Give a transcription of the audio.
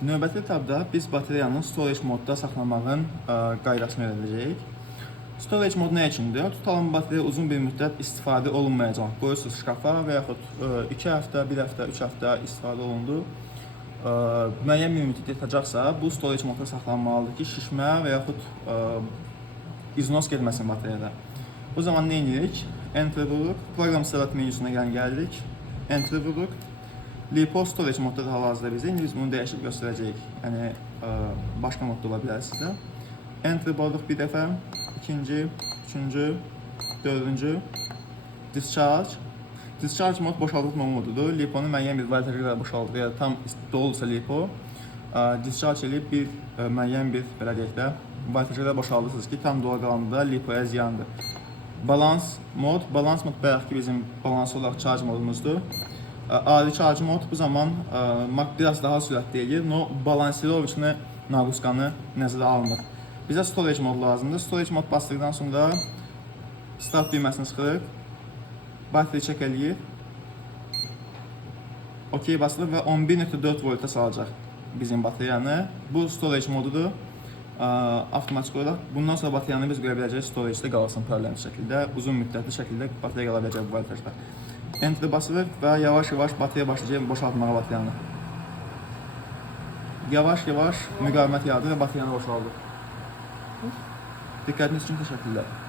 Növbəti etapda biz batareyanın storage modda saxlamağın qaydasını öyrənəcəyik. Storage mod nə üçündür? Tutalım batareya uzun bir müddət istifadə olunmayacaq. Qoyursunuz şkafa və yaxud 2 həftə, 1 həftə, 3 həftə istifadə olundu. Müəyyən bir müddət yatacaqsa, bu storage modda saxlanmalıdır ki, şişmə və yaxud iznos getməsin batareyada. Bu zaman nə edirik? Enter vururuq. Program start menüsünə gəldik. Enter vururuq. LiPo storage modda da hal-hazırda bizdə. İndi biz bunu dəyişib göstərəcəyik. Yəni, başqa modda ola bilər sizdə. Enter basırıq bir dəfə. İkinci, üçüncü, dördüncü. Discharge. Discharge mod boşaldılma modudur. LiPo'nu müəyyən bir voltaja qədər boşaldır. Ya tam dolursa LiPo, discharge edib bir müəyyən bir, belə deyək də, voltaja qədər boşaldırsınız ki, tam dolu qalanda LiPo'ya ziyandır. Balans mod bayaqki bizim balans olaraq charge modumuzdur. Adi charge mod bu zaman biraz daha sürətli eləyir. Balansiroviçini naqruzkanı nəzərə alınır. Bizə storage mod lazımdır. Storage mod basdıqdan sonra start düyməsini sıxırıq. Bateri çək eləyir. OK basılır və 11.4 volta salacaq bizim batareyanı. Bu storage modudur. Avtomatik olaraq. Bundan sonra batareyanı biz görə biləcəyik storage-də qalasın problemli şəkildə, uzun müddətli şəkildə batareya qala biləcək bu voltajda. Enter basılır və yavaş-yavaş batareya başlayacaq boşaltmağa batareyanı. Yavaş-yavaş müqavimət yaradır və batareyanı boşaldır. Diqqətiniz üçün təşəkkürlər.